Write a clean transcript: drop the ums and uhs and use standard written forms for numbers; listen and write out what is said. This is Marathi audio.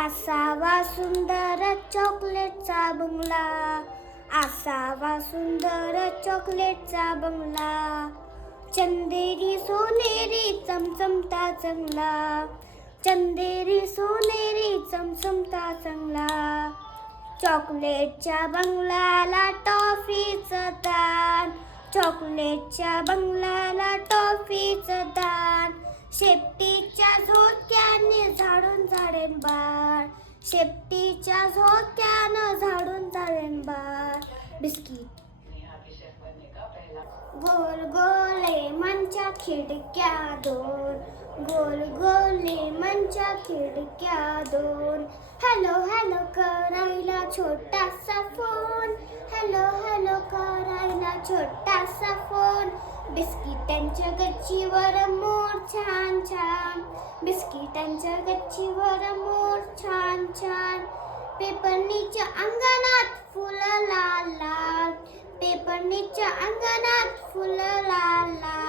असावा सुंदर चॉकलेटचा बंगला, असावा सुंदर चॉकलेटचा बंगला, चंदेरी सोनेरी चमचमता चांगला, चंदेरी सोनेरी चमचमता चांगला. चॉकलेटच्या बंगल्याला टॉफीचं दान, चॉकलेटच्या बंगल्याला टॉफीचं दान. शेपटीच्या झोक्याने झाडून झाडेन बाळ, शेपटीच्या झोक्यानं झाडून झाडेन बाळ. बिस्किट गोल गोल लेमनच्या खिडक्या दोन, गोल गोल लेमनच्या खिडक्या दोन. हॅलो हॅलो करायला छोटासा फोन, हॅलो हॅलो करायला छोटासा फोन. बिस्किटांच्या गच्चीवर मोर छान छान, बिस्किटांच्या गच्चीवर मोर छान छान. पेपरनीच्या अंगणात फुलं लाल लाल, पेपरनीच्या अंगणात फुलं लाल लाल.